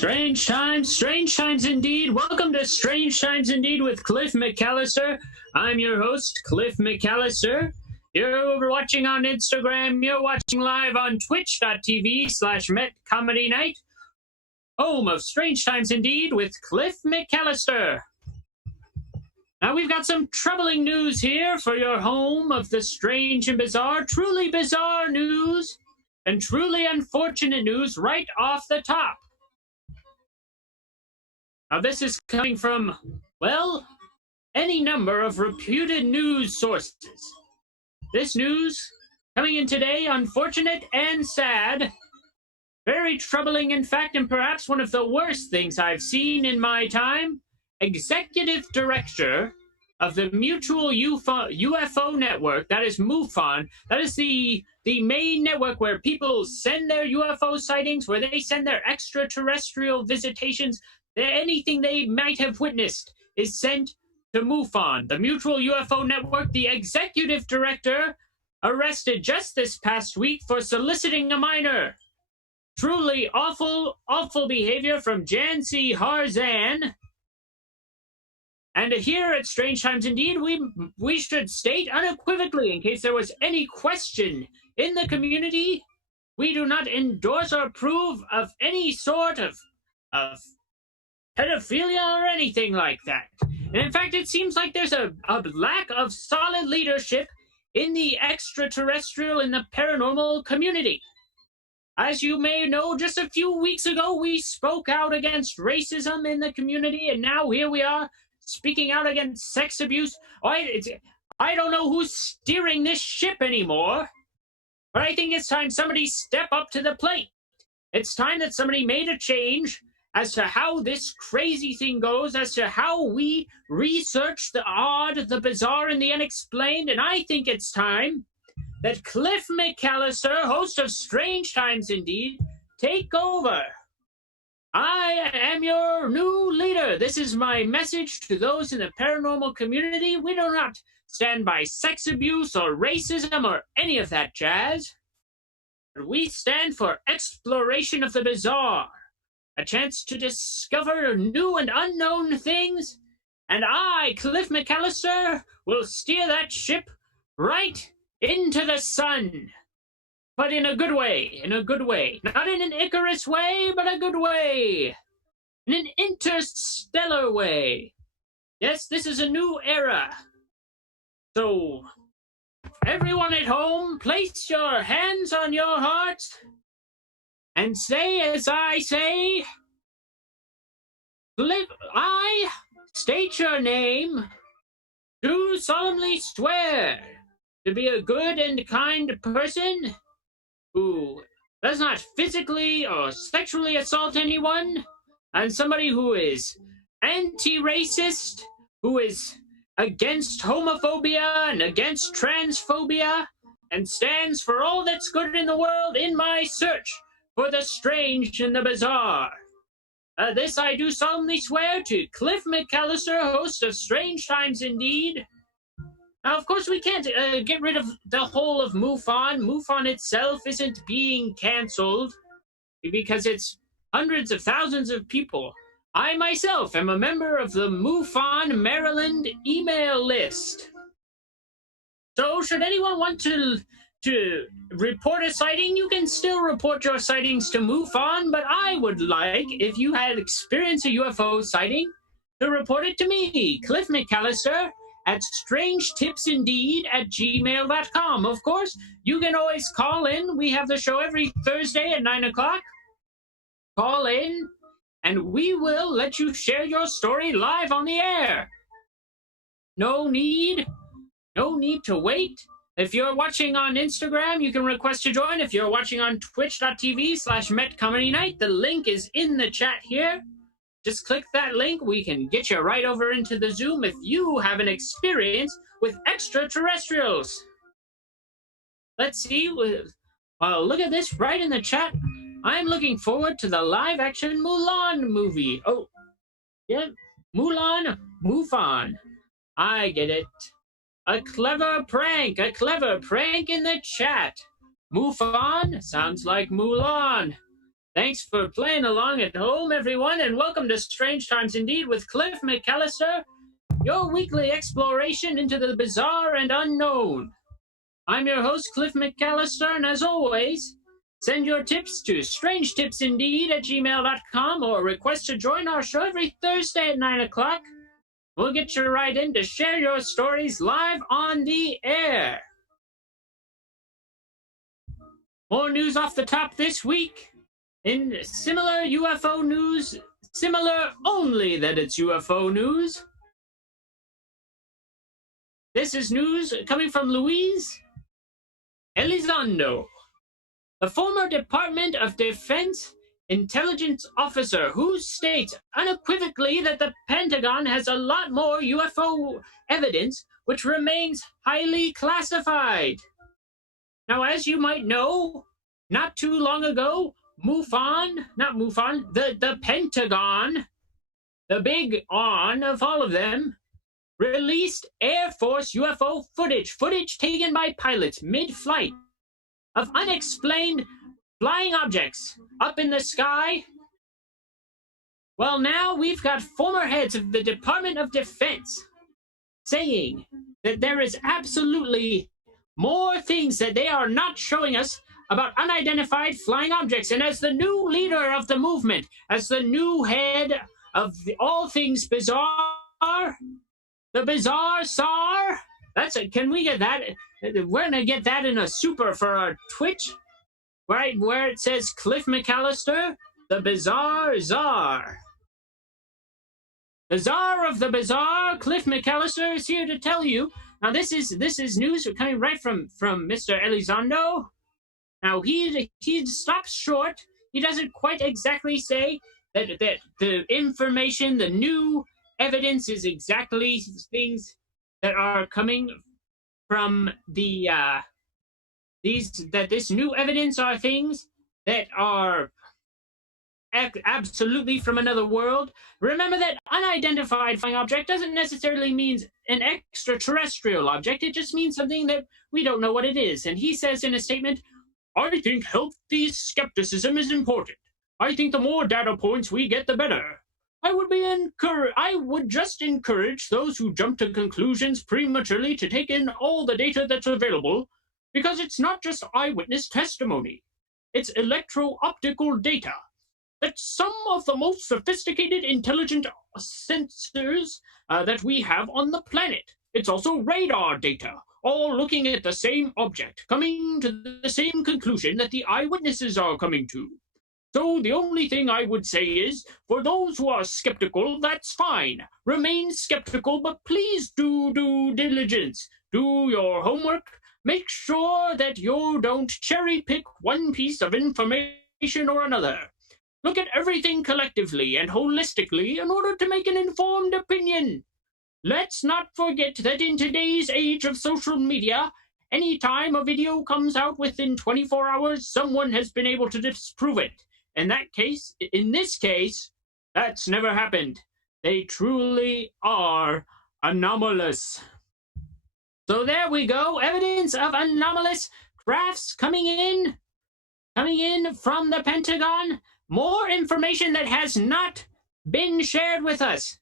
Strange times indeed. Welcome to Strange Times Indeed with Cliff McCallister. I'm your host, Cliff McCallister. You're watching on Instagram. You're watching live on twitch.tv/MetComedyNight. Home of Strange Times Indeed with Cliff McCallister. Now we've got some troubling news here for your home of the strange and bizarre, truly bizarre news and truly unfortunate news right off the top. Now, this is coming from, well, any number of reputed news sources. This news coming in today, unfortunate and sad, very troubling, in fact, and perhaps one of the worst things I've seen in my time. Executive Director of the Mutual UFO Network, that is MUFON, that is the main network where people send their UFO sightings, where they send their extraterrestrial visitations. Anything they might have witnessed is sent to MUFON, the Mutual UFO Network. The executive director arrested just this past week for soliciting a minor. Truly awful, awful behavior from Jancy Harzan. And here at Strange Times Indeed, we should state unequivocally, in case there was any question in the community, we do not endorse or approve of any sort of pedophilia or anything like that. And in fact, it seems like there's a lack of solid leadership in the extraterrestrial and the paranormal community. As you may know, just a few weeks ago, we spoke out against racism in the community, and now here we are speaking out against sex abuse. I don't know who's steering this ship anymore, but I think it's time somebody step up to the plate. It's time that somebody made a change as to how this crazy thing goes, as to how we research the odd, the bizarre, and the unexplained. And I think it's time that Cliff McCallister, host of Strange Times Indeed, take over. I am your new leader. This is my message to those in the paranormal community. We do not stand by sex abuse or racism or any of that jazz. We stand for exploration of the bizarre. A chance to discover new and unknown things, and I, Cliff McCallister, will steer that ship right into the sun. But in a good way, Not in an Icarus way, but a good way. In an interstellar way. Yes, this is a new era. So, everyone at home, place your hands on your hearts and say as I say, I state your name, do solemnly swear to be a good and kind person who does not physically or sexually assault anyone, and somebody who is anti-racist, who is against homophobia and against transphobia, and stands for all that's good in the world in my search for the strange and the bizarre. This I do solemnly swear to Cliff McCallister, host of Strange Times Indeed. Now, of course, we can't get rid of the whole of MUFON. MUFON itself isn't being canceled because it's hundreds of thousands of people. I myself am a member of the MUFON Maryland email list. So, should anyone want to report a sighting, you can still report your sightings to MUFON, but I would like, if you had experienced a UFO sighting, to report it to me, Cliff McCallister, at strangetipsindeed@gmail.com. Of course, you can always call in. We have the show every Thursday at 9 o'clock. Call in, and we will let you share your story live on the air. No need to wait. If you're watching on Instagram, you can request to join. If you're watching on twitch.tv/MetComedyNight, the link is in the chat here. Just click that link. We can get you right over into the Zoom if you have an experience with extraterrestrials. Let's see. Well, look at this right in the chat. I'm looking forward to the live-action Mulan movie. Oh, yeah, MUFON. I get it. A clever prank in the chat. MUFON sounds like Mulan. Thanks for playing along at home, everyone, and welcome to Strange Times Indeed with Cliff McCallister, your weekly exploration into the bizarre and unknown. I'm your host, Cliff McCallister, and as always, send your tips to strangetipsindeed@gmail.com or request to join our show every Thursday at 9 o'clock. We'll get you right in to share your stories live on the air. More news off the top this week. In similar UFO news, similar only that it's UFO news. This is news coming from Luis Elizondo, the former Department of Defense intelligence officer who states unequivocally that the Pentagon has a lot more UFO evidence which remains highly classified. Now, as you might know, not too long ago, the Pentagon, the big on of all of them, released Air Force UFO footage taken by pilots mid-flight of unexplained flying objects up in the sky. Well, now we've got former heads of the Department of Defense saying that there is absolutely more things that they are not showing us about unidentified flying objects. And as the new leader of the movement, as the new head of all things bizarre, the Bizarre Czar, can we get that? We're going to get that in a super for our Twitch, right, where it says Cliff McCallister, the Bizarre Czar. The Czar of the Bizarre, Cliff McCallister, is here to tell you. Now, this is news coming right from Mr. Elizondo. Now, he stops short. He doesn't quite exactly say that the information, the new evidence is exactly things that are coming from this new evidence are things that are absolutely from another world. Remember that unidentified flying object doesn't necessarily mean an extraterrestrial object. It just means something that we don't know what it is. And he says in a statement, I think healthy skepticism is important. I think the more data points we get, the better. I would just encourage those who jump to conclusions prematurely to take in all the data that's available, because it's not just eyewitness testimony. It's electro-optical data. That's some of the most sophisticated intelligent sensors that we have on the planet. It's also radar data, all looking at the same object, coming to the same conclusion that the eyewitnesses are coming to. So the only thing I would say is, for those who are skeptical, that's fine. Remain skeptical, but please do due diligence. Do your homework. Make sure that you don't cherry-pick one piece of information or another. Look at everything collectively and holistically in order to make an informed opinion. Let's not forget that in today's age of social media, any time a video comes out within 24 hours, someone has been able to disprove it. In this case, that's never happened. They truly are anomalous. So there we go. Evidence of anomalous crafts coming in from the Pentagon. More information that has not been shared with us.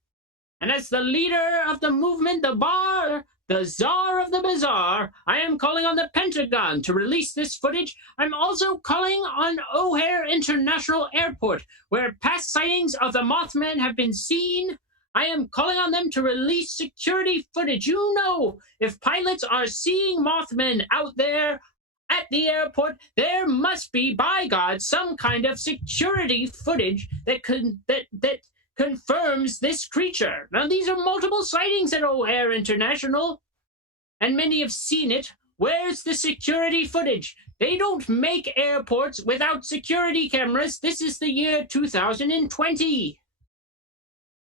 And as the leader of the movement, the Czar of the Bizarre, I am calling on the Pentagon to release this footage. I'm also calling on O'Hare International Airport, where past sightings of the Mothman have been seen. I am calling on them to release security footage. You know, if pilots are seeing Mothmen out there at the airport, there must be, by God, some kind of security footage that confirms this creature. Now, these are multiple sightings at O'Hare International, and many have seen it. Where's the security footage? They don't make airports without security cameras. This is the year 2020.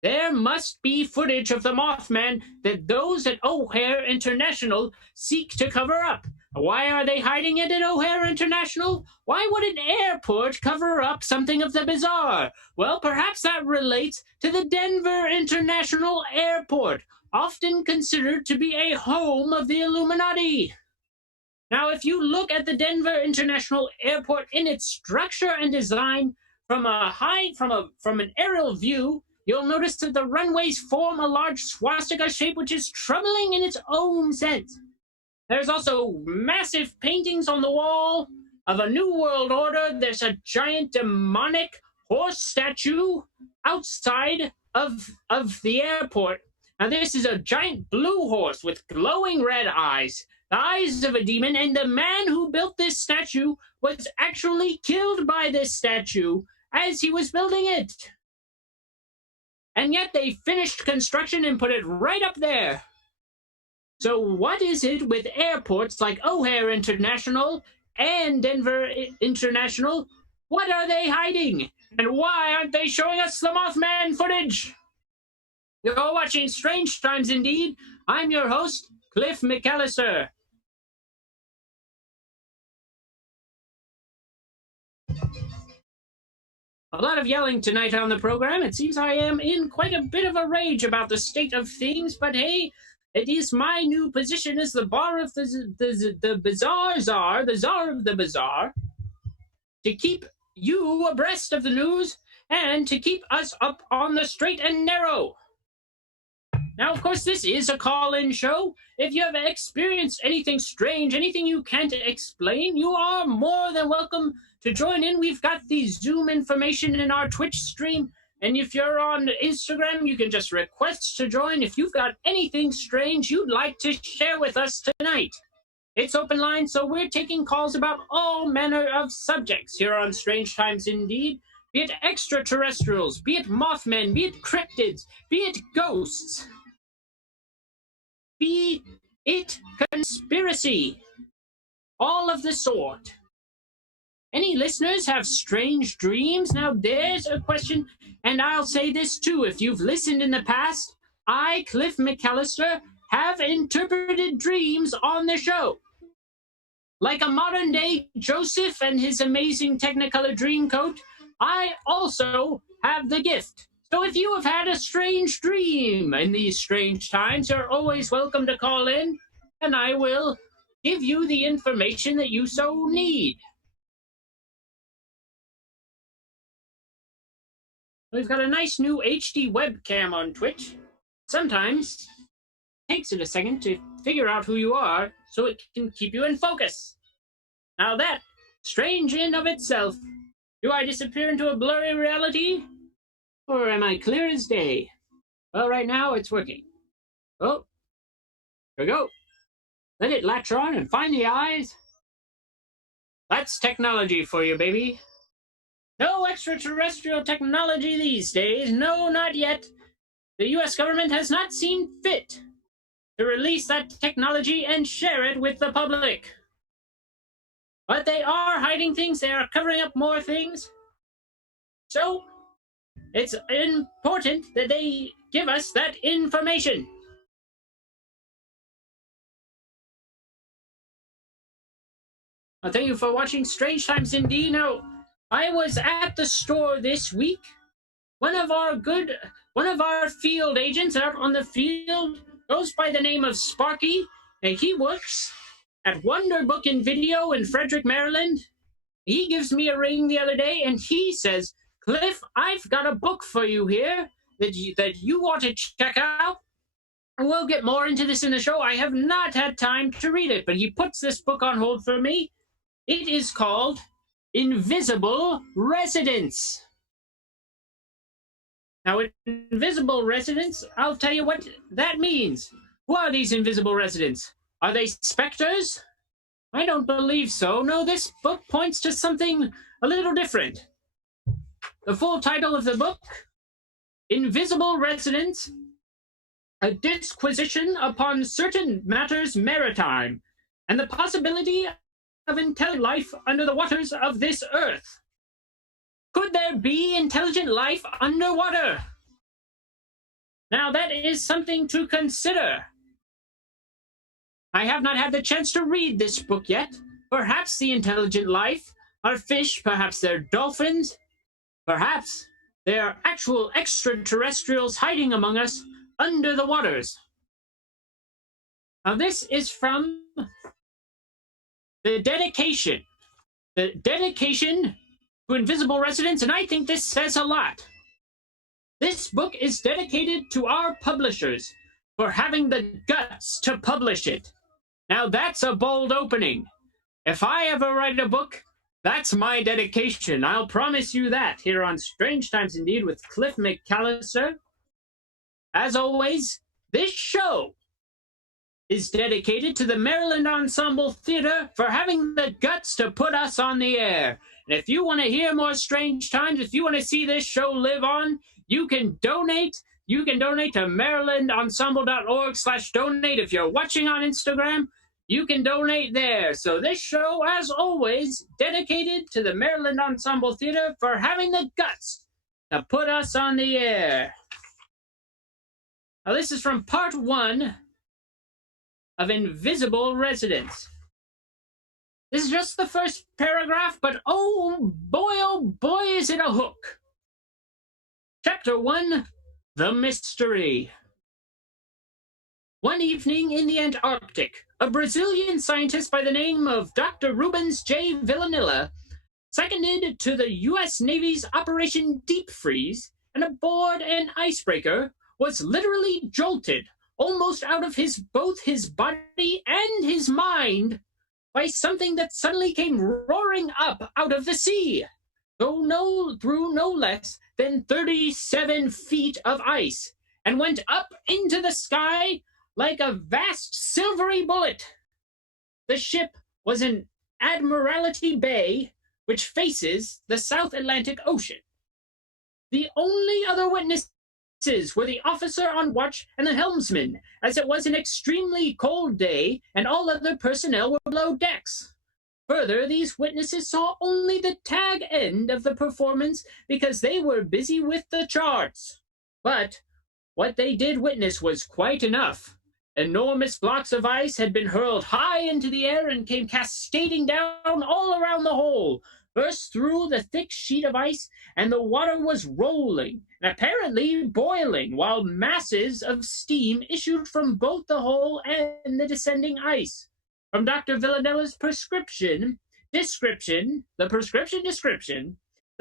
There must be footage of the Mothman that those at O'Hare International seek to cover up. Why are they hiding it at O'Hare International? Why would an airport cover up something of the bizarre? Well, perhaps that relates to the Denver International Airport, often considered to be a home of the Illuminati. Now, if you look at the Denver International Airport in its structure and design, from an aerial view, you'll notice that the runways form a large swastika shape, which is troubling in its own sense. There's also massive paintings on the wall of a new world order. There's a giant demonic horse statue outside of the airport. Now, this is a giant blue horse with glowing red eyes, the eyes of a demon, and the man who built this statue was actually killed by this statue as he was building it. And yet they finished construction and put it right up there. So what is it with airports like O'Hare International and Denver International? What are they hiding? And why aren't they showing us the Mothman footage? You're watching Strange Times Indeed. I'm your host, Cliff McCallister. A lot of yelling tonight on the program. It seems I am in quite a bit of a rage about the state of things, but hey, it is my new position as the bar of the bizarre czar, the czar of the bizarre, to keep you abreast of the news and to keep us up on the straight and narrow. Now, of course, this is a call-in show. If you have experienced anything strange, anything you can't explain, you are more than welcome to join in. We've got the Zoom information in our Twitch stream. And if you're on Instagram, you can just request to join if you've got anything strange you'd like to share with us tonight. It's open line, so we're taking calls about all manner of subjects here on Strange Times Indeed. Be it extraterrestrials, be it Mothmen, be it cryptids, be it ghosts, be it conspiracy, all of the sort. Any listeners have strange dreams? Now there's a question, and I'll say this too. If you've listened in the past, I, Cliff McCallister, have interpreted dreams on the show. Like a modern-day Joseph and his amazing Technicolor Dreamcoat, I also have the gift. So if you have had a strange dream in these strange times, you're always welcome to call in, and I will give you the information that you so need. We've got a nice new HD webcam on Twitch. Sometimes it takes it a second to figure out who you are so it can keep you in focus. Now that, strange in of itself. Do I disappear into a blurry reality? Or am I clear as day? Well, right now it's working. Oh, here we go. Let it latch on and find the eyes. That's technology for you, baby. No extraterrestrial technology these days. No, not yet. The U.S. government has not seen fit to release that technology and share it with the public. But they are hiding things. They are covering up more things. So it's important that they give us that information. Well, thank you for watching Strange Times Indeed. Now, I was at the store this week. One of our field agents out on the field goes by the name of Sparky, and he works at Wonder Book and Video in Frederick, Maryland. He gives me a ring the other day, and he says, Cliff, I've got a book for you here that you want to check out. And we'll get more into this in the show. I have not had time to read it, but he puts this book on hold for me. It is called Invisible Residents. Now, invisible residents, I'll tell you what that means. Who are these invisible residents? Are they specters? I don't believe so. No, this book points to something a little different. The full title of the book, Invisible Residents, a disquisition upon certain matters maritime, and the possibility of intelligent life under the waters of this earth. Could there be intelligent life underwater? Now, that is something to consider. I have not had the chance to read this book yet. Perhaps the intelligent life are fish, perhaps they're dolphins, perhaps they are actual extraterrestrials hiding among us under the waters. Now, this is from the dedication. The dedication to Invisible Residents, and I think this says a lot. This book is dedicated to our publishers for having the guts to publish it. Now that's a bold opening. If I ever write a book, that's my dedication. I'll promise you that here on Strange Times Indeed with Cliff McCallister. As always, this show is dedicated to the Maryland Ensemble Theater for having the guts to put us on the air. And if you want to hear more Strange Times, if you want to see this show live on, you can donate. You can donate to marylandensemble.org/donate. If you're watching on Instagram, you can donate there. So this show, as always, dedicated to the Maryland Ensemble Theater for having the guts to put us on the air. Now this is from part 1 of Invisible Residents. This is just the first paragraph, but oh boy, is it a hook. Chapter 1, The Mystery. One evening in the Antarctic, a Brazilian scientist by the name of Dr. Rubens J. Villanilla, seconded to the U.S. Navy's Operation Deep Freeze, and aboard an icebreaker, was literally jolted almost out of both his body and his mind by something that suddenly came roaring up out of the sea, through no less than 37 feet of ice, and went up into the sky like a vast silvery bullet. The ship was in Admiralty Bay, which faces the South Atlantic Ocean. The only other witnesses were the officer on watch and the helmsman, as it was an extremely cold day and all other personnel were below decks. Further, these witnesses saw only the tag end of the performance because they were busy with the charts. But what they did witness was quite enough. Enormous blocks of ice had been hurled high into the air and came cascading down all around the hole, burst through the thick sheet of ice, and the water was rolling and apparently boiling, while masses of steam issued from both the hole and the descending ice. From Dr. Villanilla's description, the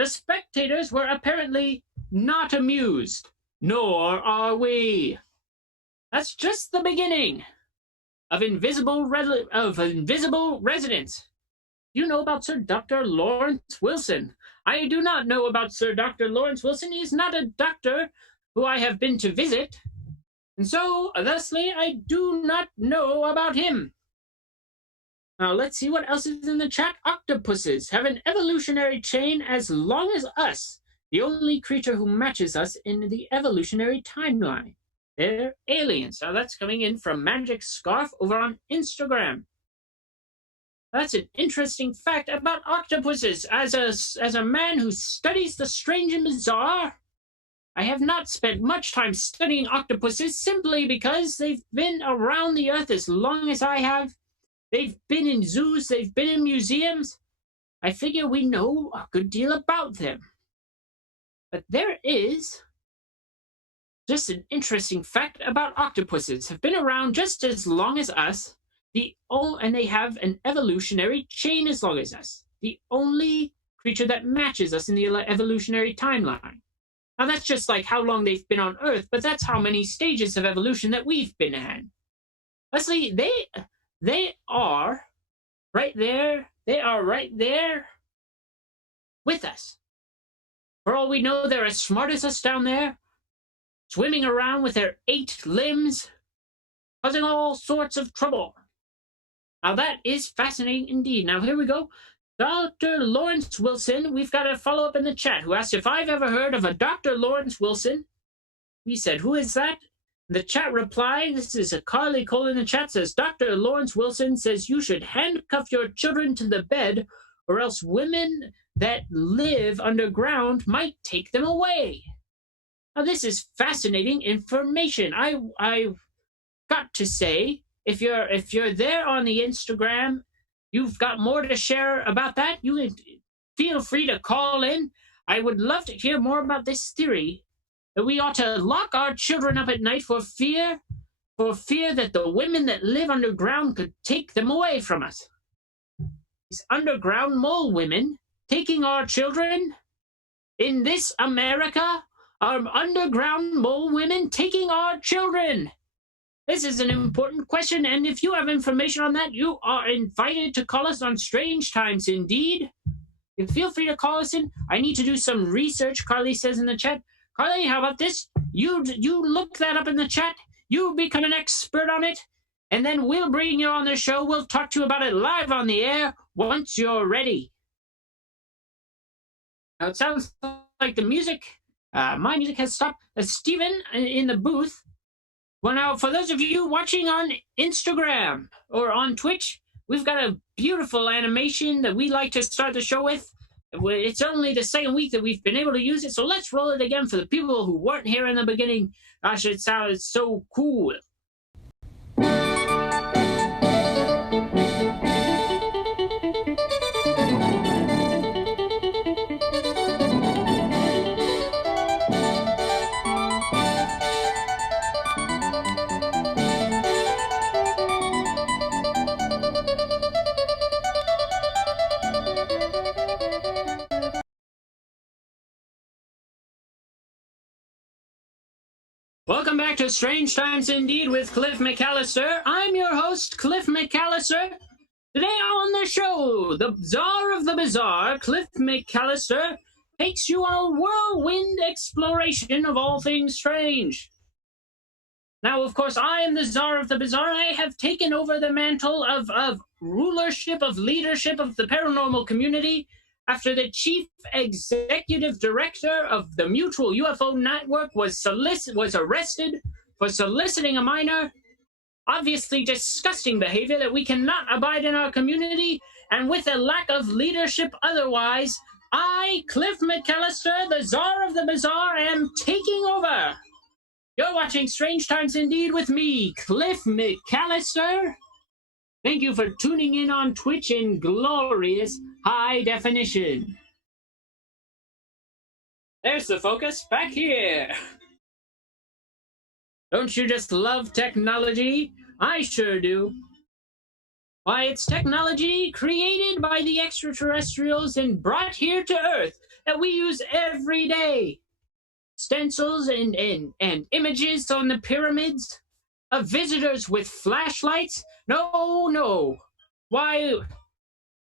spectators were apparently not amused, nor are we. That's just the beginning of Invisible Residents. You know about Sir Dr. Lawrence Wilson. I do not know about Sir Dr. Lawrence Wilson. He is not a doctor who I have been to visit, and so, thusly, I do not know about him. Now, let's see what else is in the chat. Octopuses have an evolutionary chain as long as us, the only creature who matches us in the evolutionary timeline. They're aliens. Now, that's coming in from Magic Scarf over on Instagram. That's an interesting fact about octopuses. As a man who studies the strange and bizarre, I have not spent much time studying octopuses simply because they've been around the earth as long as I have. They've been in zoos, they've been in museums. I figure we know a good deal about them. But there is just an interesting fact about octopuses. Have been around just as long as us, and they have an evolutionary chain as long as us. The only creature that matches us in the evolutionary timeline. Now that's just like how long they've been on Earth, but that's how many stages of evolution that we've been in. Leslie, they are right there. They are right there with us. For all we know, they're as smart as us down there, swimming around with their 8 limbs, causing all sorts of trouble. Now that is fascinating indeed. Now here we go. Dr. Lawrence Wilson, we've got a follow-up in the chat, who asked if I've ever heard of a Dr. Lawrence Wilson. We said, who is that? The chat replied, this is a Carly Cole in the chat, says, Dr. Lawrence Wilson says you should handcuff your children to the bed, or else women that live underground might take them away. Now this is fascinating information. I've got to say, if you're there on the Instagram, you've got more to share about that, you can feel free to call in. I would love to hear more about this theory that we ought to lock our children up at night for fear that the women that live underground could take them away from us. These underground mole women taking our children? In this America, are underground mole women taking our children? This is an important question, and if you have information on that, you are invited to call us on Strange Times Indeed. And feel free to call us in. I need to do some research, Carly says in the chat. Carly, how about this? You look that up in the chat. You become an expert on it, and then we'll bring you on the show. We'll talk to you about it live on the air once you're ready. Now, it sounds like the music, my music has stopped. Steven in the booth. Well, now, for those of you watching on Instagram or on Twitch, we've got a beautiful animation that we like to start the show with. It's only the second week that we've been able to use it, so let's roll it again for the people who weren't here in the beginning. Gosh, it sounds so cool. Welcome back to Strange Times Indeed with Cliff McCallister. I'm your host, Cliff McCallister. Today on the show, the Czar of the Bizarre, Cliff McCallister, takes you on a whirlwind exploration of all things strange. Now, of course, I am the Czar of the Bizarre. I have taken over the mantle of rulership, of leadership of the paranormal community after the chief executive director of the Mutual UFO Network was arrested for soliciting a minor. Obviously disgusting behavior that we cannot abide in our community, and with a lack of leadership otherwise, I, Cliff McCallister, the Czar of the Bizarre, am taking over. You're watching Strange Times Indeed with me, Cliff McCallister. Thank you for tuning in on Twitch in glorious high definition. There's the focus back here. Don't you just love technology? I sure do. Why, it's technology created by the extraterrestrials and brought here to Earth that we use every day. Stencils and images on the pyramids of visitors with flashlights? No. Why,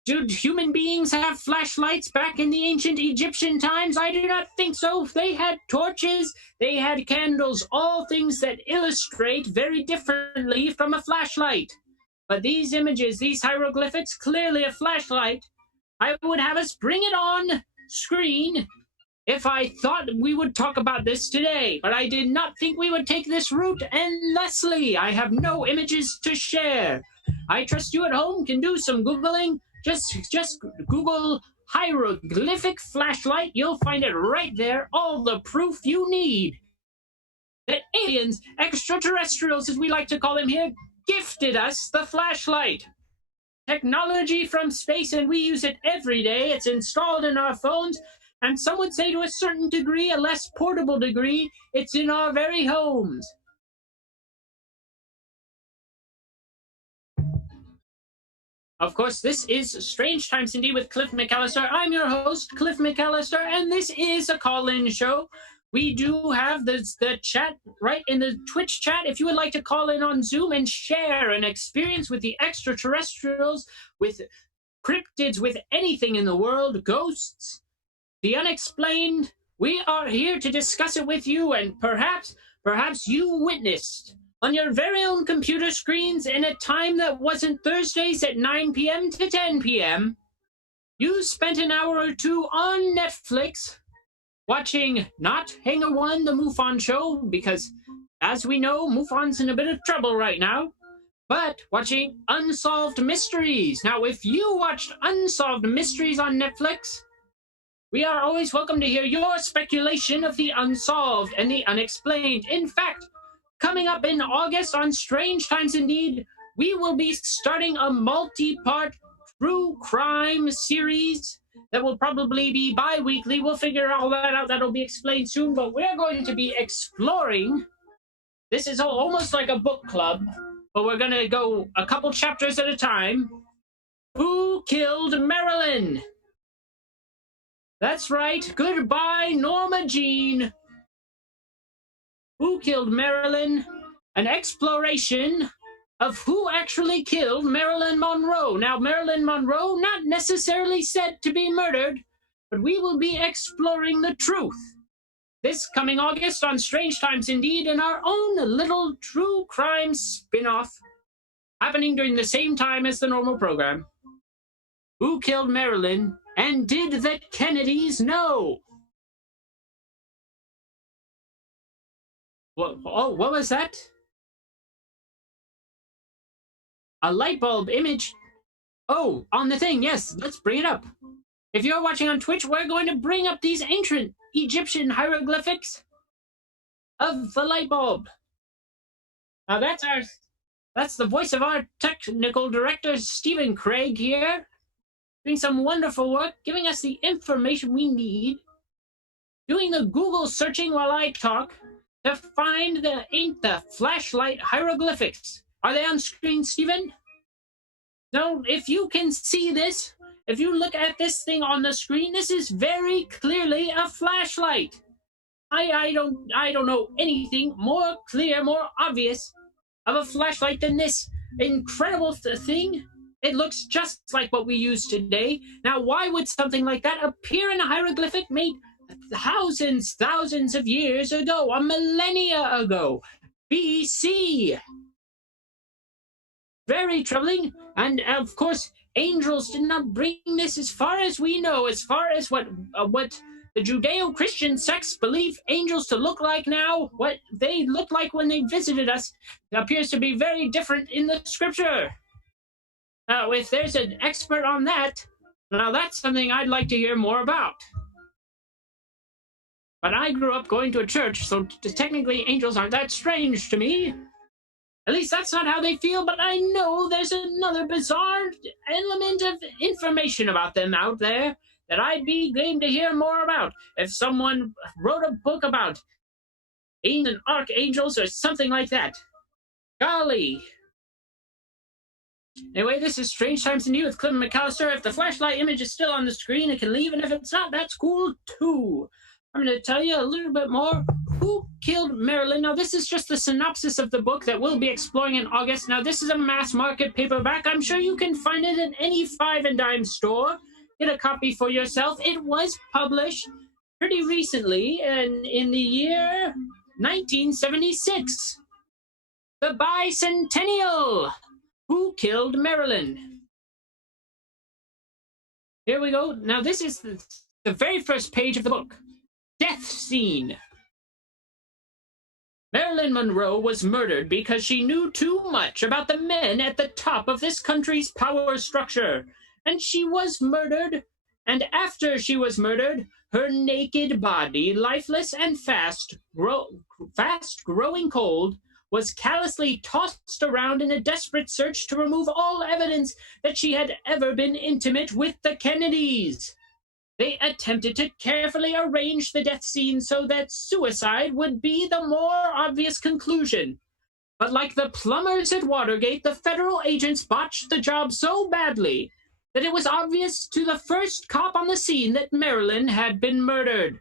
did human beings have flashlights back in the ancient Egyptian times? I do not think so. They had torches, they had candles, all things that illustrate very differently from a flashlight. But these images, these hieroglyphics, clearly a flashlight. I would have us bring it on screen if I thought we would talk about this today, but I did not think we would take this route. And Leslie, I have no images to share. I trust you at home can do some Googling. Just Google hieroglyphic flashlight. You'll find it right there. All the proof you need that aliens, extraterrestrials as we like to call them here, gifted us the flashlight. Technology from space, and we use it every day. It's installed in our phones. And some would say to a certain degree, a less portable degree, it's in our very homes. Of course, this is Strange Times Indeed with Cliff McCallister. I'm your host, Cliff McCallister, and this is a call-in show. We do have the chat right in the Twitch chat. If you would like to call in on Zoom and share an experience with the extraterrestrials, with cryptids, with anything in the world, ghosts, the unexplained, we are here to discuss it with you, and perhaps you witnessed on your very own computer screens in a time that wasn't Thursdays at 9 p.m. to 10 p.m. You spent an hour or two on Netflix watching not Hangar One, the MUFON show, because as we know, MUFON's in a bit of trouble right now, but watching Unsolved Mysteries. Now, if you watched Unsolved Mysteries on Netflix, we are always welcome to hear your speculation of the unsolved and the unexplained. In fact, coming up in August on Strange Times Indeed, we will be starting a multi-part true crime series that will probably be bi-weekly. We'll figure all that out. That'll be explained soon, but we're going to be exploring. This is almost like a book club, but we're going to go a couple chapters at a time. Who Killed Marilyn? That's right. Goodbye, Norma Jean. Who Killed Marilyn? An exploration of who actually killed Marilyn Monroe. Now, Marilyn Monroe, not necessarily said to be murdered, but we will be exploring the truth. This coming August on Strange Times Indeed in our own little true crime spin-off, happening during the same time as the normal program. Who Killed Marilyn, and did the Kennedys know? What was that? A light bulb image? Oh, on the thing, yes, let's bring it up. If you're watching on Twitch, we're going to bring up these ancient Egyptian hieroglyphics of the light bulb. Now that's the voice of our technical director, Stephen Craig here, doing some wonderful work, giving us the information we need, doing the Google searching while I talk to find the flashlight hieroglyphics. Are they on screen, Stephen? No, if you can see this, if you look at this thing on the screen, this is very clearly a flashlight. I don't know anything more clear, more obvious of a flashlight than this incredible thing. It looks just like what we use today. Now, why would something like that appear in a hieroglyphic made thousands of years ago, a millennia ago, BC? Very troubling. And of course, angels did not bring this, as far as we know, as far as what the Judeo-Christian sects believe angels to look like now, what they looked like when they visited us, appears to be very different in the scripture. Now, if there's an expert on that, now that's something I'd like to hear more about. But I grew up going to a church, so technically angels aren't that strange to me. At least that's not how they feel, but I know there's another bizarre element of information about them out there that I'd be game to hear more about. If someone wrote a book about ancient archangels or something like that. Golly. Anyway, this is Strange Times Indeed with Cliff and McCallister. If the flashlight image is still on the screen, it can leave, and if it's not, that's cool too. I'm going to tell you a little bit more. Who Killed Marilyn? Now, this is just the synopsis of the book that we'll be exploring in August. Now, this is a mass market paperback. I'm sure you can find it in any 5 and dime store. Get a copy for yourself. It was published pretty recently, and in the year 1976. The Bicentennial. Who Killed Marilyn? Here we go. Now, this is the very first page of the book. Death Scene. Marilyn Monroe was murdered because she knew too much about the men at the top of this country's power structure. And she was murdered. And after she was murdered, her naked body, lifeless and fast growing cold, was callously tossed around in a desperate search to remove all evidence that she had ever been intimate with the Kennedys. They attempted to carefully arrange the death scene so that suicide would be the more obvious conclusion. But like the plumbers at Watergate, the federal agents botched the job so badly that it was obvious to the first cop on the scene that Marilyn had been murdered.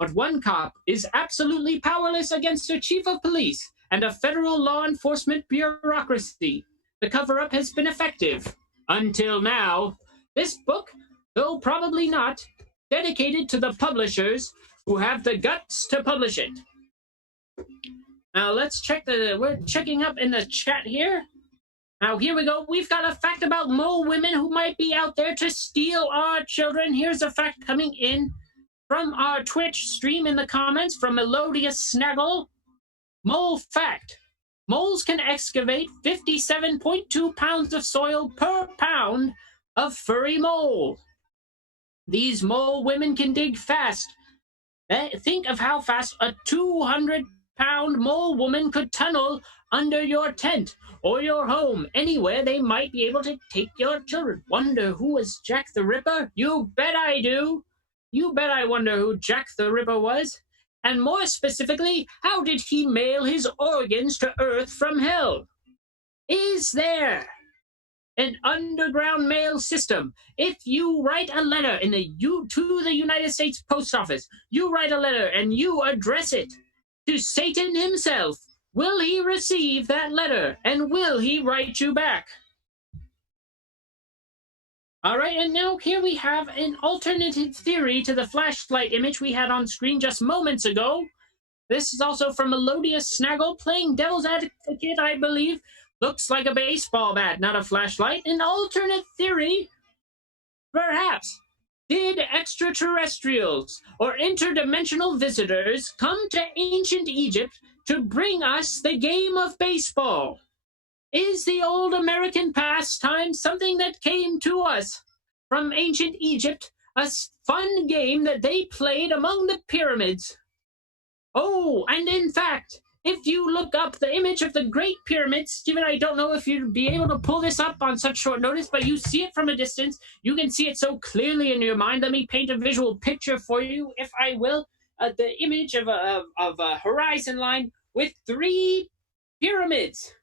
But one cop is absolutely powerless against a chief of police and a federal law enforcement bureaucracy. The cover-up has been effective. Until now. This book, though probably not, dedicated to the publishers who have the guts to publish it. Now let's check we're checking up in the chat here. Now here we go. We've got a fact about mole women who might be out there to steal our children. Here's a fact coming in from our Twitch stream in the comments from Melodious Snaggle. Mole fact. Moles can excavate 57.2 pounds of soil per pound of furry mole. These mole women can dig fast. Think of how fast a 200-pound mole woman could tunnel under your tent or your home. Anywhere they might be able to take your children. Wonder who was Jack the Ripper? You bet I do. You bet I wonder who Jack the Ripper was. And more specifically, how did he mail his organs to Earth from hell? Is there an underground mail system. If you write a letter to the United States Post Office, you write a letter and you address it to Satan himself, will he receive that letter and will he write you back? All right, and now here we have an alternative theory to the flashlight image we had on screen just moments ago. This is also from Melodious Snaggle, playing devil's advocate, I believe. Looks like a baseball bat, not a flashlight. An alternate theory, perhaps. Did extraterrestrials or interdimensional visitors come to ancient Egypt to bring us the game of baseball? Is the old American pastime something that came to us from ancient Egypt, a fun game that they played among the pyramids? Oh, and in fact, if you look up the image of the Great Pyramid, Stephen, I don't know if you'd be able to pull this up on such short notice, but you see it from a distance. You can see it so clearly in your mind. Let me paint a visual picture for you, if I will. The image of a horizon line with 3 pyramids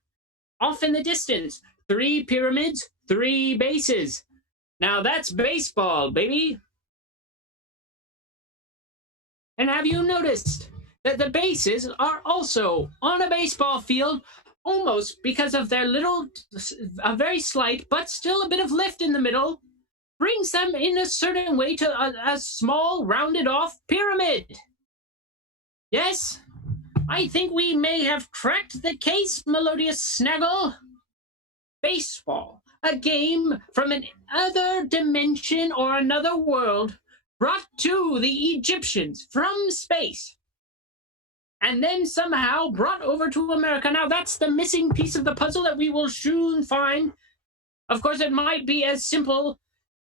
off in the distance. 3 pyramids, 3 bases. Now that's baseball, baby. And have you noticed that the bases are also on a baseball field, almost because of their a very slight, but still a bit of lift in the middle, brings them in a certain way to a small, rounded off pyramid? Yes, I think we may have cracked the case, Melodious Snaggle. Baseball, a game from another dimension or another world, brought to the Egyptians from space, and then somehow brought over to America. Now that's the missing piece of the puzzle that we will soon find. Of course, it might be as simple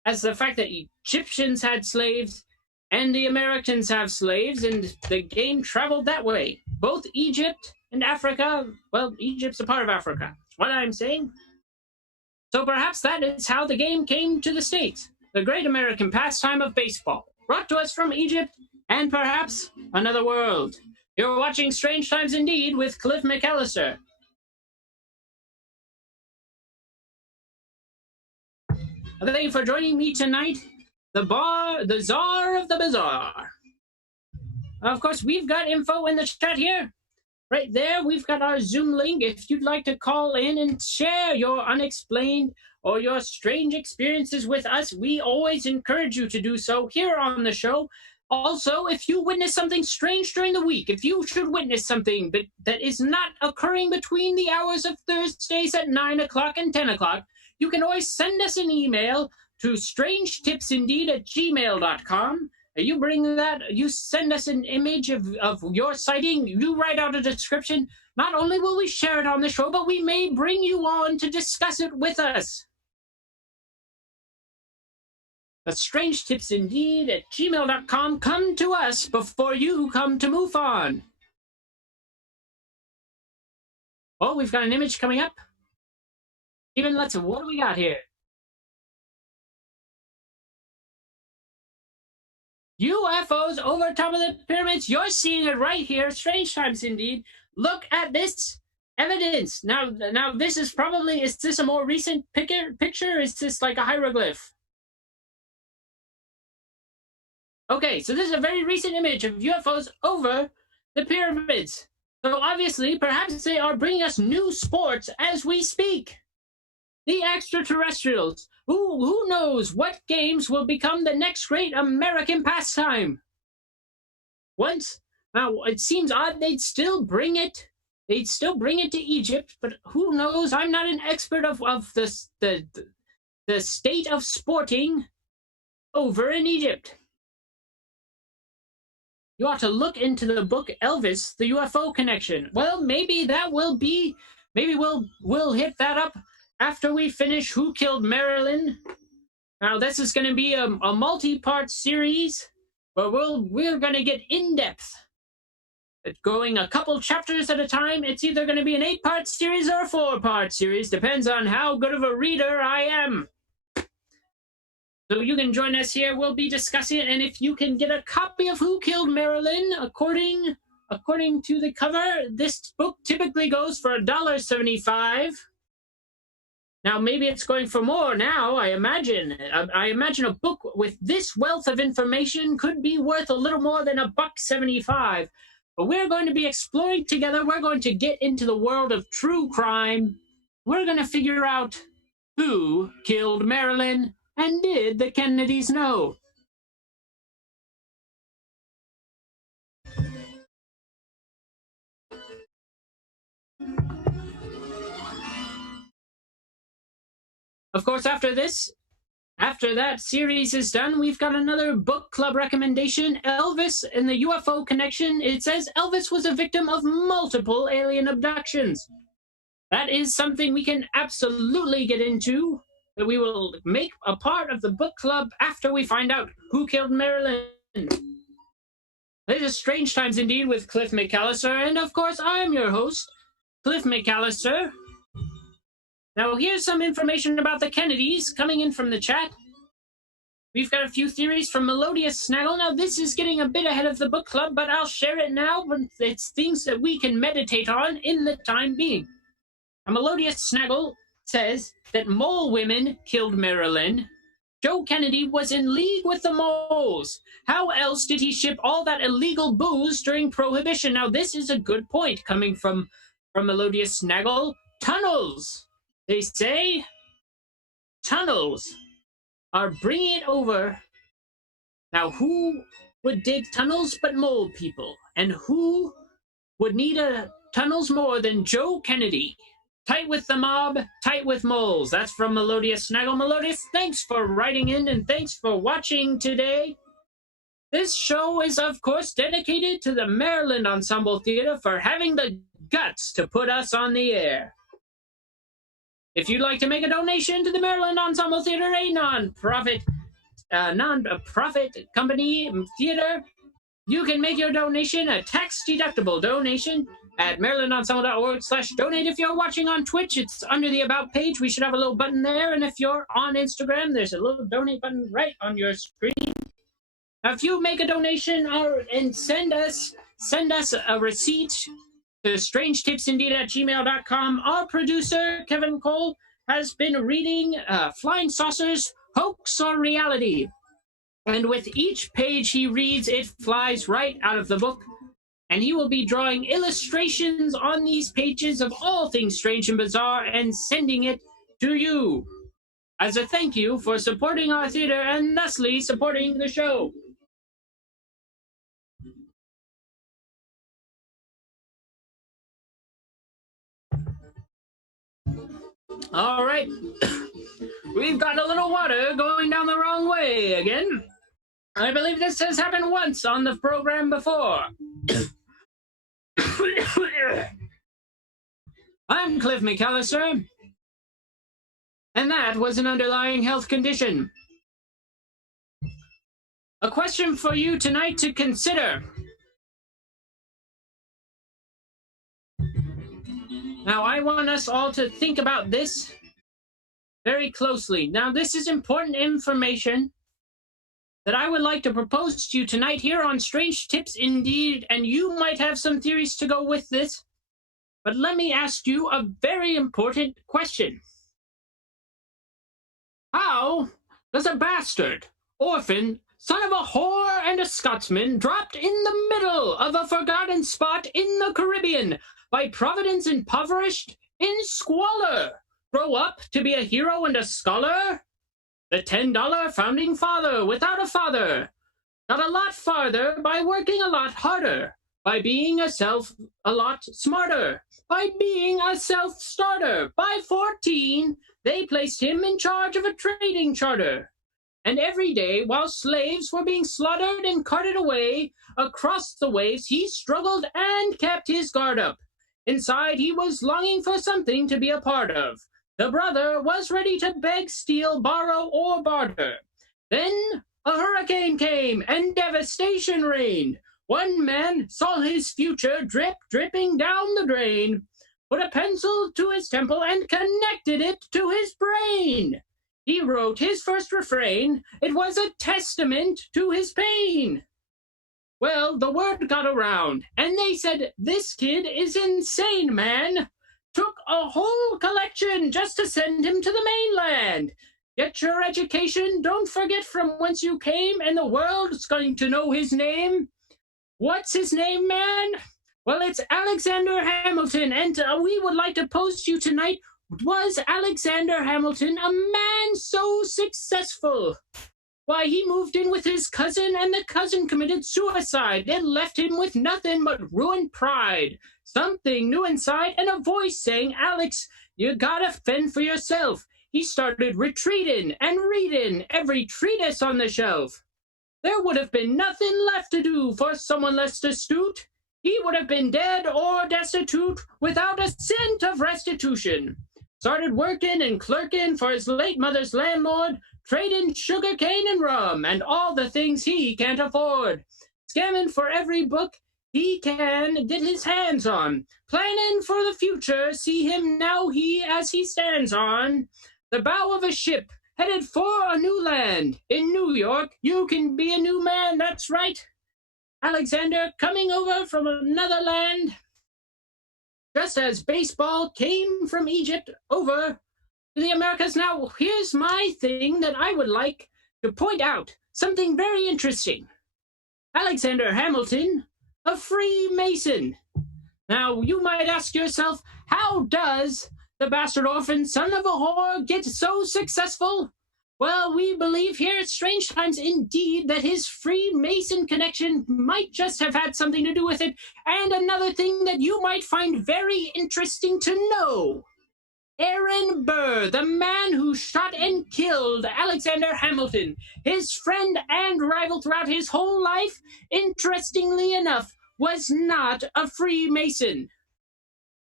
as the fact that Egyptians had slaves and the Americans have slaves, and the game traveled that way. Both Egypt and Africa, well, Egypt's a part of Africa, that's what I'm saying. So perhaps that is how the game came to the States. The great American pastime of baseball, brought to us from Egypt and perhaps another world. You're watching Strange Times Indeed with Cliff McCallister. Thank you for joining me tonight, the Czar of the Bazaar. Of course, we've got info in the chat here. Right there, we've got our Zoom link. If you'd like to call in and share your unexplained or your strange experiences with us, we always encourage you to do so here on the show. Also, if you witness something strange during the week, if you should witness something that is not occurring between the hours of Thursdays at 9 o'clock and 10 o'clock, you can always send us an email to strangetipsindeed@gmail.com. You bring that, you send us an image of your sighting, you write out a description. Not only will we share it on the show, but we may bring you on to discuss it with us. That's strangetipsindeed@gmail.com. Come to us before you come to MUFON. Oh, we've got an image coming up. Even what do we got here? UFOs over top of the pyramids. You're seeing it right here. Strange Times Indeed. Look at this evidence. Now this is probably, is this a more recent picture? Is this like a hieroglyph? Okay, so this is a very recent image of UFOs over the pyramids. So obviously, perhaps they are bringing us new sports as we speak. The extraterrestrials. Who knows what games will become the next great American pastime? Now, it seems odd they'd still bring it. They'd still bring it to Egypt, but who knows? I'm not an expert of the state of sporting over in Egypt. You ought to look into the book Elvis, the UFO Connection. Well, maybe that will be. Maybe we'll hit that up after we finish Who Killed Marilyn. Now, this is going to be a multi-part series, but we're going to get in-depth. It's going a couple chapters at a time. It's either going to be an 8-part series or a 4-part series. Depends on how good of a reader I am. So you can join us here. We'll be discussing it, and if you can get a copy of Who Killed Marilyn, according to the cover, this book typically goes for $1.75. Now, maybe it's going for more now, I imagine. I imagine a book with this wealth of information could be worth a little more than $1.75. But we're going to be exploring together. We're going to get into the world of true crime. We're going to figure out who killed Marilyn and did the Kennedys know? Of course, after that series is done, we've got another book club recommendation, Elvis and the UFO Connection. It says Elvis was a victim of multiple alien abductions. That is something we can absolutely get into, that we will make a part of the book club after we find out who killed Marilyn. It is Strange Times Indeed with Cliff McCallister, and of course, I'm your host, Cliff McCallister. Now, here's some information about the Kennedys coming in from the chat. We've got a few theories from Melodious Snaggle. Now, this is getting a bit ahead of the book club, but I'll share it now. It's things that we can meditate on in the time being. A Melodious Snaggle says that mole women killed Marilyn. Joe Kennedy was in league with the moles. How else did he ship all that illegal booze during Prohibition? Now, this is a good point coming from Melodious Snaggle. Tunnels. They say tunnels are bringing it over. Now, who would dig tunnels but mole people? And who would need tunnels more than Joe Kennedy? Tight with the mob, tight with moles. That's from Melodious Snaggle. Melodious, thanks for writing in and thanks for watching today. This show is, of course, dedicated to the Maryland Ensemble Theater for having the guts to put us on the air. If you'd like to make a donation to the Maryland Ensemble Theater, a non-profit company theater, you can make your donation a tax-deductible donation at marylandensemble.org/donate. If you're watching on Twitch, it's under the About page. We should have a little button there. And if you're on Instagram, there's a little donate button right on your screen. Now, if you make a donation and send us a receipt to strangetipsindeed@gmail.com. Our producer, Kevin Cole, has been reading Flying Saucers, Hoax or Reality. And with each page he reads, it flies right out of the book. And he will be drawing illustrations on these pages of all things strange and bizarre and sending it to you as a thank you for supporting our theater and thusly supporting the show. All right. We've got a little water going down the wrong way again. I believe this has happened once on the program before. I'm Cliff McCallister, and that was an underlying health condition. A question for you tonight to consider. Now, I want us all to think about this very closely. Now, this is important information that I would like to propose to you tonight here on Strange Tips Indeed, and you might have some theories to go with this. But let me ask you a very important question. How does a bastard, orphan, son of a whore and a Scotsman, dropped in the middle of a forgotten spot in the Caribbean, by Providence impoverished in squalor, grow up to be a hero and a scholar? The $10 founding father without a father got a lot farther by working a lot harder, by being a lot smarter, by being a self-starter. By 14, they placed him in charge of a trading charter. And every day, while slaves were being slaughtered and carted away across the waves, he struggled and kept his guard up. Inside, he was longing for something to be a part of. The brother was ready to beg, steal, borrow, or barter. Then a hurricane came, and devastation reigned. One man saw his future dripping down the drain, put a pencil to his temple, and connected it to his brain. He wrote his first refrain. It was a testament to his pain. Well, the word got around, and they said, "This kid is insane, man. took a whole collection just to send him to the mainland. Get your education, don't forget from whence you came, and the world's going to know his name. What's his name, man? Well, it's Alexander Hamilton, and we would like to post you tonight. Was Alexander Hamilton a man so successful? Why, he moved in with his cousin, and the cousin committed suicide and left him with nothing but ruined pride, something new inside, and a voice saying, Alex, you gotta fend for yourself. He started retreating and reading every treatise on the shelf. There would have been nothing left to do for someone less astute. He would have been dead or destitute without a cent of restitution. Started working and clerking for his late mother's landlord, trading sugar cane and rum and all the things he can't afford. Scamming for every book he can get his hands on. Planning for the future, see him now as he stands on the bow of a ship, headed for a new land. In New York, you can be a new man, that's right. Alexander coming over from another land. Just as baseball came from Egypt over to the Americas. Now, here's my thing that I would like to point out. Something very interesting. Alexander Hamilton, a Freemason. Now, you might ask yourself, how does the bastard orphan son of a whore get so successful? Well, we believe here at Strange Times indeed that his Freemason connection might just have had something to do with it. And another thing that you might find very interesting to know. Aaron Burr, the man who shot and killed Alexander Hamilton, his friend and rival throughout his whole life, interestingly enough, was not a Freemason.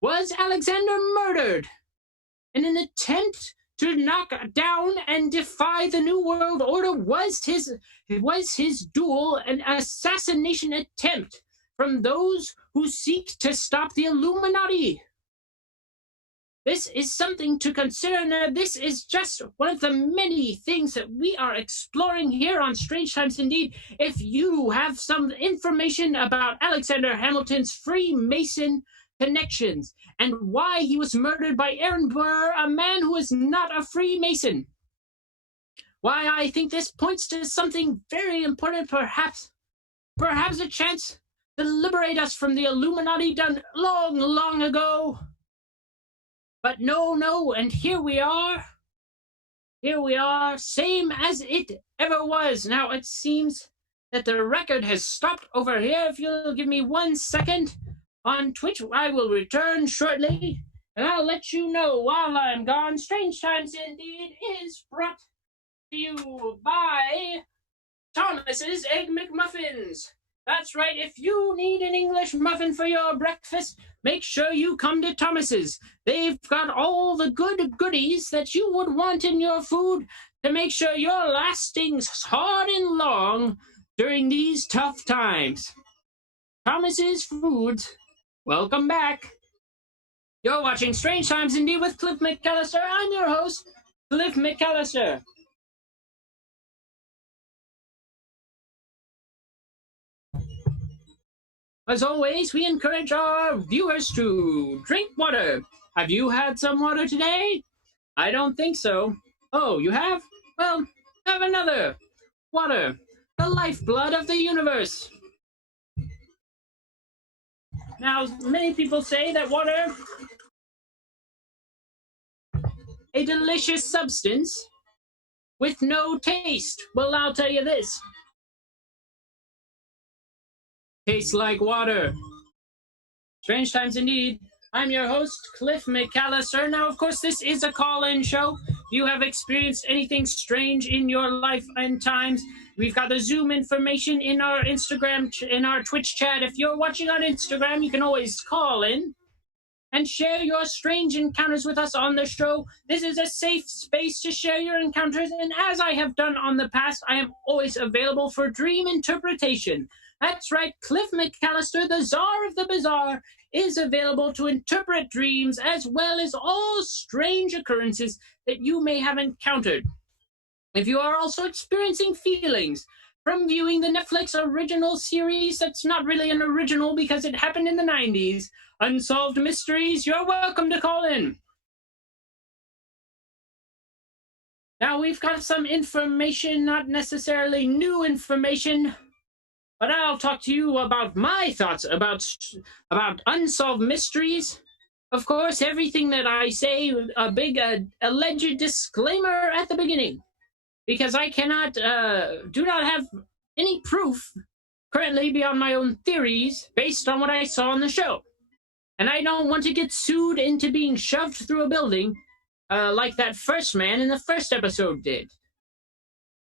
Was Alexander murdered in an attempt to knock down and defy the New World Order? Was his duel an assassination attempt from those who seek to stop the Illuminati? This is something to consider. Now, this is just one of the many things that we are exploring here on Strange Times Indeed. If you have some information about Alexander Hamilton's Freemason connections and why he was murdered by Aaron Burr, a man who is not a Freemason, why, I think this points to something very important, perhaps a chance to liberate us from the Illuminati done long, long ago. But no, and here we are, same as it ever was. Now, it seems that the record has stopped over here. If you'll give me 1 second on Twitch, I will return shortly, and I'll let you know while I'm gone. Strange Times Indeed is brought to you by Thomas's Egg McMuffins. That's right, if you need an English muffin for your breakfast, make sure you come to Thomas's. They've got all the good goodies that you would want in your food to make sure you're lasting hard and long during these tough times. Thomas's Foods, welcome back. You're watching Strange Times Indeed with Cliff McCallister. I'm your host, Cliff McCallister. As always, we encourage our viewers to drink water. Have you had some water today? I don't think so. Oh, you have? Well, have another. Water, the lifeblood of the universe. Now, many people say that water, a delicious substance with no taste. Well, I'll tell you this. Tastes like water. Strange Times Indeed. I'm your host, Cliff McCallister. Now, of course, this is a call-in show. If you have experienced anything strange in your life and times, we've got the Zoom information in our Instagram, in our Twitch chat. If you're watching on Instagram, you can always call in and share your strange encounters with us on the show. This is a safe space to share your encounters, and as I have done on the past, I am always available for dream interpretation. That's right, Cliff McCallister, the Czar of the Bizarre, is available to interpret dreams as well as all strange occurrences that you may have encountered. If you are also experiencing feelings from viewing the Netflix original series that's not really an original because it happened in the 90s. Unsolved Mysteries, you're welcome to call in. Now, we've got some information, not necessarily new information, but I'll talk to you about my thoughts about Unsolved Mysteries. Of course, everything that I say, a big alleged disclaimer at the beginning, because I do not have any proof currently beyond my own theories based on what I saw on the show. And I don't want to get sued into being shoved through a building like that first man in the first episode did.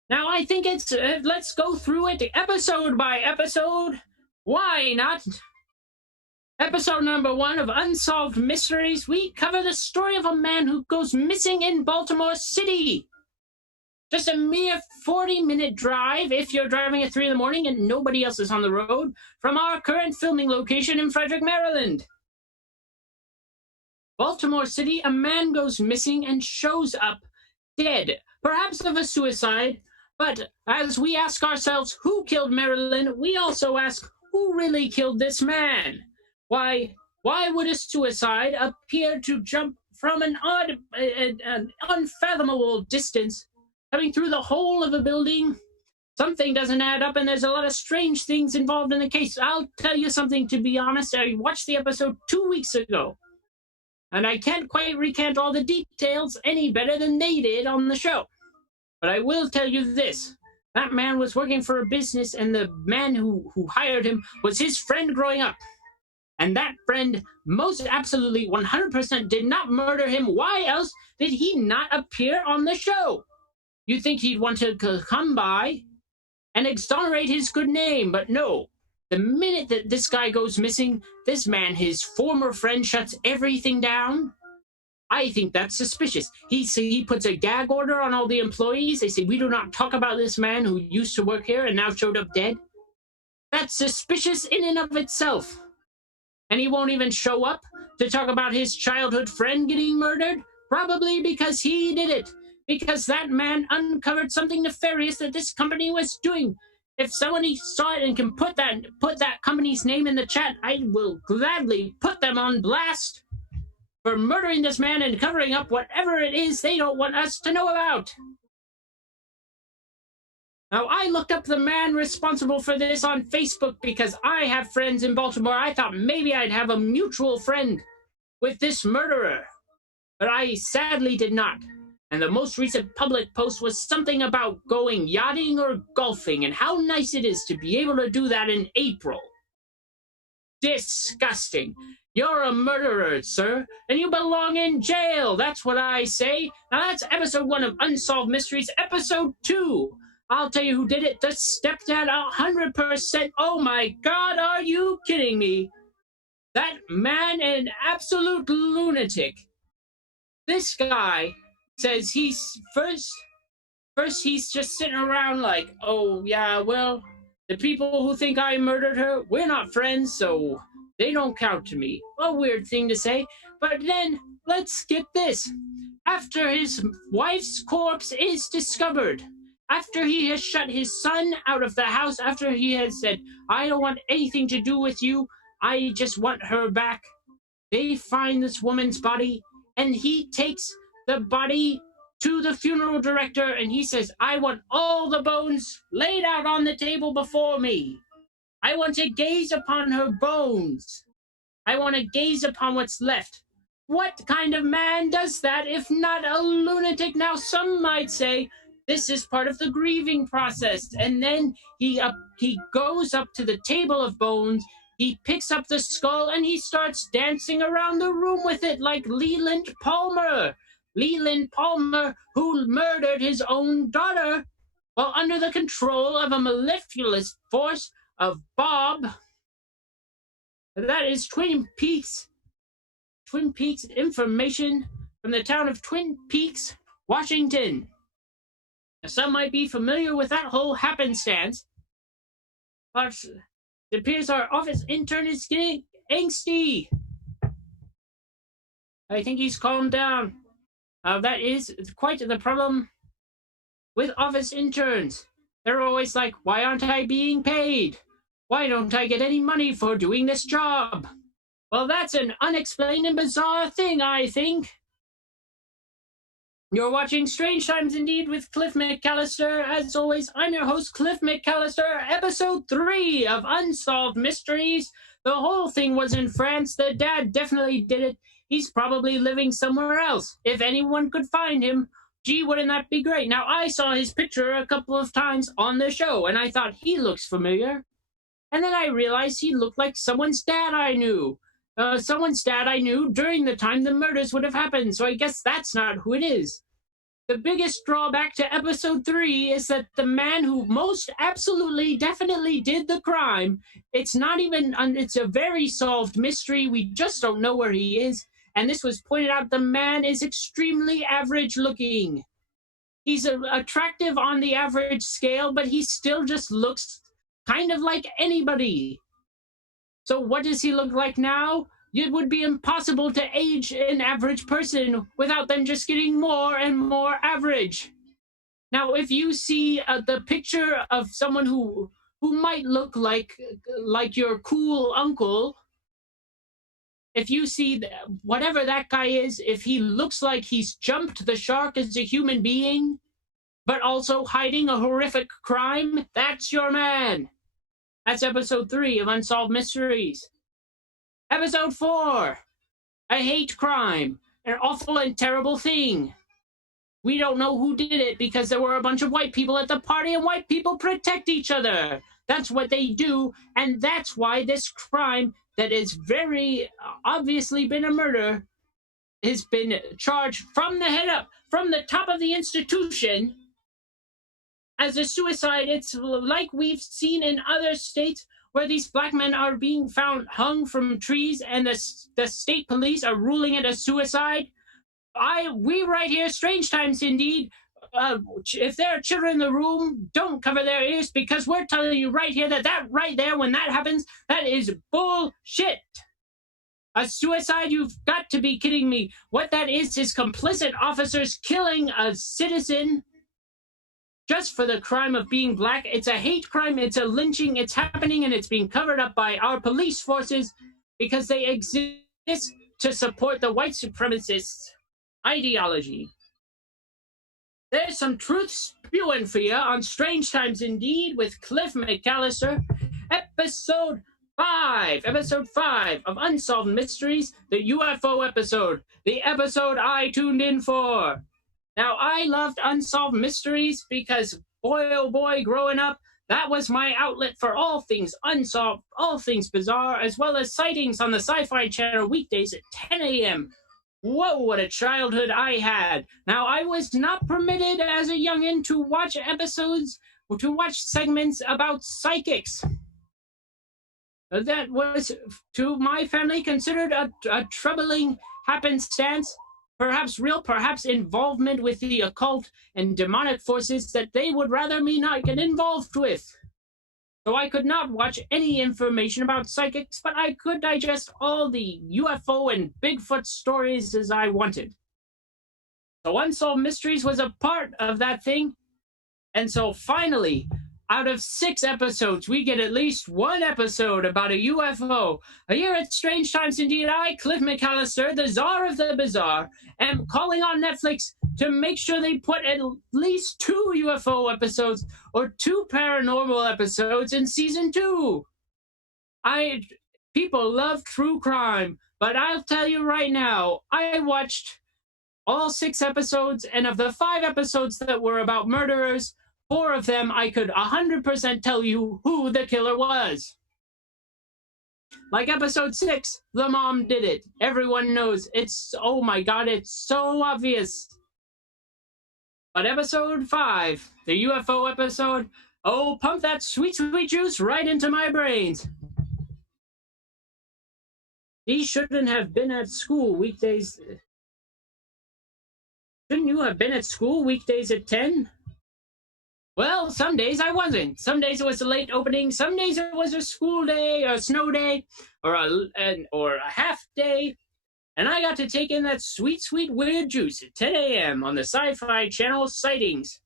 Now, I think it's, let's go through it episode by episode. Why not? Episode number 1 of Unsolved Mysteries, we cover the story of a man who goes missing in Baltimore City. Just a mere 40-minute drive if you're driving at 3 in the morning and nobody else is on the road from our current filming location in Frederick, Maryland. Baltimore City, a man goes missing and shows up dead, perhaps of a suicide. But as we ask ourselves who killed Marilyn, we also ask who really killed this man. Why would a suicide appear to jump from an unfathomable distance, coming through the whole of a building? Something doesn't add up, and there's a lot of strange things involved in the case. I'll tell you something, to be honest. I watched the episode 2 weeks ago, and I can't quite recant all the details any better than they did on the show. But I will tell you this. That man was working for a business, and the man who hired him was his friend growing up. And that friend most absolutely 100% did not murder him. Why else did he not appear on the show? You'd think he'd want to come by and exonerate his good name, but no. The minute that this guy goes missing, this man, his former friend, shuts everything down. I think that's suspicious. He puts a gag order on all the employees. They say, we do not talk about this man who used to work here and now showed up dead. That's suspicious in and of itself. And he won't even show up to talk about his childhood friend getting murdered? Probably because he did it. Because that man uncovered something nefarious that this company was doing. If somebody saw it and can put that company's name in the chat, I will gladly put them on blast for murdering this man and covering up whatever it is they don't want us to know about. Now, I looked up the man responsible for this on Facebook because I have friends in Baltimore. I thought maybe I'd have a mutual friend with this murderer, but I sadly did not. And the most recent public post was something about going yachting or golfing and how nice it is to be able to do that in April. Disgusting. You're a murderer, sir, and you belong in jail. That's what I say. Now, that's episode 1 of Unsolved Mysteries. Episode 2. I'll tell you who did it. The stepdad, 100%. Oh, my God, are you kidding me? That man, an absolute lunatic. This guy says he's first he's just sitting around like, oh, yeah, well, the people who think I murdered her, we're not friends, so they don't count to me. A weird thing to say. But then, let's get this. After his wife's corpse is discovered, after he has shut his son out of the house, after he has said, I don't want anything to do with you, I just want her back, they find this woman's body, and he takes the body to the funeral director, and he says, I want all the bones laid out on the table before me. I want to gaze upon her bones. I want to gaze upon what's left. What kind of man does that if not a lunatic? Now, some might say this is part of the grieving process. And then he goes up to the table of bones, he picks up the skull, and he starts dancing around the room with it like Leland Palmer. Leland Palmer, who murdered his own daughter while under the control of a mellifluous force of Bob. That is Twin Peaks information from the town of Twin Peaks, Washington. Now, some might be familiar with that whole happenstance, but it appears our office intern is getting angsty. I think he's calmed down. That is quite the problem with office interns. They're always like, why aren't I being paid? Why don't I get any money for doing this job? Well, that's an unexplained and bizarre thing, I think. You're watching Strange Times Indeed with Cliff McCallister. As always, I'm your host, Cliff McCallister. Episode 3 of Unsolved Mysteries. The whole thing was in France. The dad definitely did it. He's probably living somewhere else. If anyone could find him, gee, wouldn't that be great? Now, I saw his picture a couple of times on the show, and I thought he looks familiar. And then I realized he looked like someone's dad I knew. Someone's dad I knew during the time the murders would have happened, so I guess that's not who it is. The biggest drawback to episode 3 is that the man who most absolutely definitely did the crime, it's not even, it's a very solved mystery. We just don't know where he is. And this was pointed out, the man is extremely average looking. He's attractive on the average scale, but he still just looks kind of like anybody. So what does he look like now? It would be impossible to age an average person without them just getting more and more average. Now, if you see the picture of someone who might look like your cool uncle, if you see whatever that guy is, if he looks like he's jumped the shark as a human being, but also hiding a horrific crime, that's your man. That's episode 3 of Unsolved Mysteries. Episode 4, a hate crime, an awful and terrible thing. We don't know who did it because there were a bunch of white people at the party, and white people protect each other. That's what they do, and that's why this crime that is very obviously been a murder has been charged from the head up, from the top of the institution, as a suicide. It's like we've seen in other states where these black men are being found hung from trees and the state police are ruling it a suicide. We right here, Strange Times Indeed, if there are children in the room, don't cover their ears, because we're telling you right here that right there, when that happens, that is bullshit. A suicide? You've got to be kidding me. What that is complicit officers killing a citizen just for the crime of being black. It's a hate crime, it's a lynching, it's happening, and it's being covered up by our police forces because they exist to support the white supremacist ideology. There's some truth spewing for you on Strange Times Indeed with Cliff McCallister. Episode 5 of Unsolved Mysteries, the UFO episode, the episode I tuned in for. Now, I loved Unsolved Mysteries because, boy, oh boy, growing up, that was my outlet for all things unsolved, all things bizarre, as well as sightings on the Sci-Fi Channel weekdays at 10 a.m. Whoa, what a childhood I had. Now, I was not permitted as a youngin' to watch segments about psychics. That was, to my family, considered a troubling happenstance. Perhaps real, perhaps involvement with the occult and demonic forces that they would rather me not get involved with. So I could not watch any information about psychics, but I could digest all the UFO and Bigfoot stories as I wanted. So Unsolved Mysteries was a part of that thing. And so finally, out of 6 episodes, we get at least 1 episode about a UFO. Here at Strange Times Indeed, I, Cliff McCallister, the czar of the bizarre, am calling on Netflix to make sure they put at least 2 UFO episodes or 2 paranormal episodes in season 2. People love true crime, but I'll tell you right now, I watched all 6 episodes, and of the 5 episodes that were about murderers, 4 of them, I could 100% tell you who the killer was. Like episode 6, the mom did it. Everyone knows. Oh my god, it's so obvious. But episode 5, the UFO episode, oh, pump that sweet, sweet juice right into my brains. These shouldn't have been at school weekdays. Shouldn't you have been at school weekdays at 10? Well, some days I wasn't. Some days it was a late opening. Some days it was a school day, or a snow day, or a half day. And I got to take in that sweet, sweet weird juice at 10 a.m. on the Sci-Fi Channel sightings.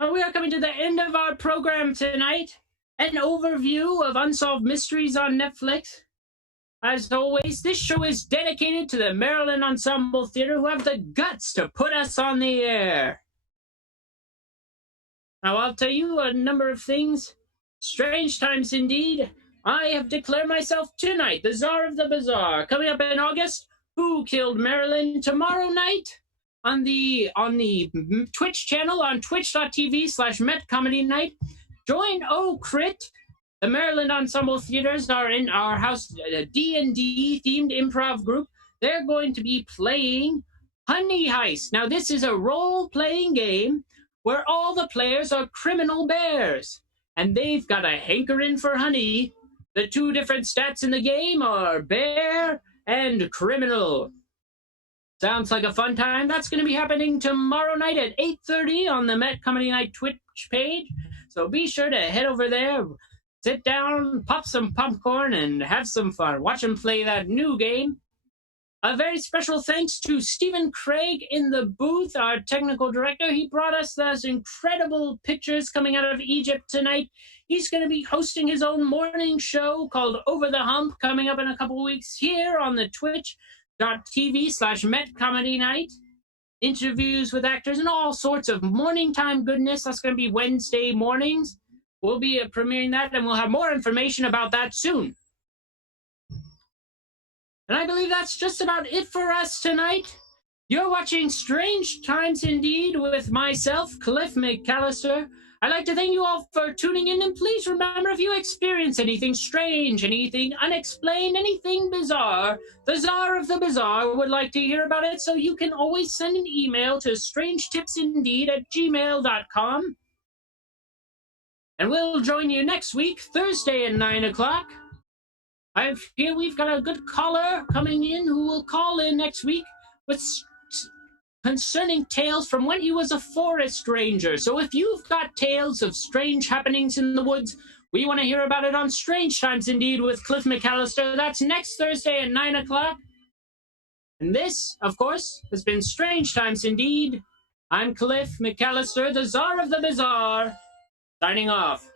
Well, we are coming to the end of our program tonight. An overview of Unsolved Mysteries on Netflix. As always, this show is dedicated to the Maryland Ensemble Theater who have the guts to put us on the air. Now, I'll tell you a number of things. Strange times indeed. I have declared myself tonight the Czar of the Bazaar. Coming up in August, Who Killed Marilyn? Tomorrow night on the Twitch channel on twitch.tv/Met Comedy Night. Join Crit. The Maryland Ensemble Theaters are in our house D&D themed improv group. They're going to be playing Honey Heist. Now, this is a role-playing game where all the players are criminal bears, and they've got a hankering for honey. The two different stats in the game are bear and criminal. Sounds like a fun time. That's going to be happening tomorrow night at 8:30 on the Met Comedy Night Twitch page. So be sure to head over there, sit down, pop some popcorn, and have some fun. Watch them play that new game. A very special thanks to Stephen Craig in the booth, our technical director. He brought us those incredible pictures coming out of Egypt tonight. He's going to be hosting his own morning show called Over the Hump coming up in a couple of weeks here on the twitch.tv/Met Comedy Night. Interviews with actors and all sorts of morning time goodness. That's going to be Wednesday mornings. We'll be premiering that, and we'll have more information about that soon. And I believe that's just about it for us tonight. You're watching Strange Times Indeed with myself, Cliff McCallister. I'd like to thank you all for tuning in, and please remember, if you experience anything strange, anything unexplained, anything bizarre, the Czar of the Bazaar would like to hear about it, so you can always send an email to strangetipsindeed@gmail.com. And we'll join you next week, Thursday at 9 o'clock. We've got a good caller coming in who will call in next week with concerning tales from when he was a forest ranger. So if you've got tales of strange happenings in the woods, we want to hear about it on Strange Times Indeed with Cliff McCallister. That's next Thursday at 9 o'clock. And this, of course, has been Strange Times Indeed. I'm Cliff McCallister, the Czar of the Bazaar, signing off.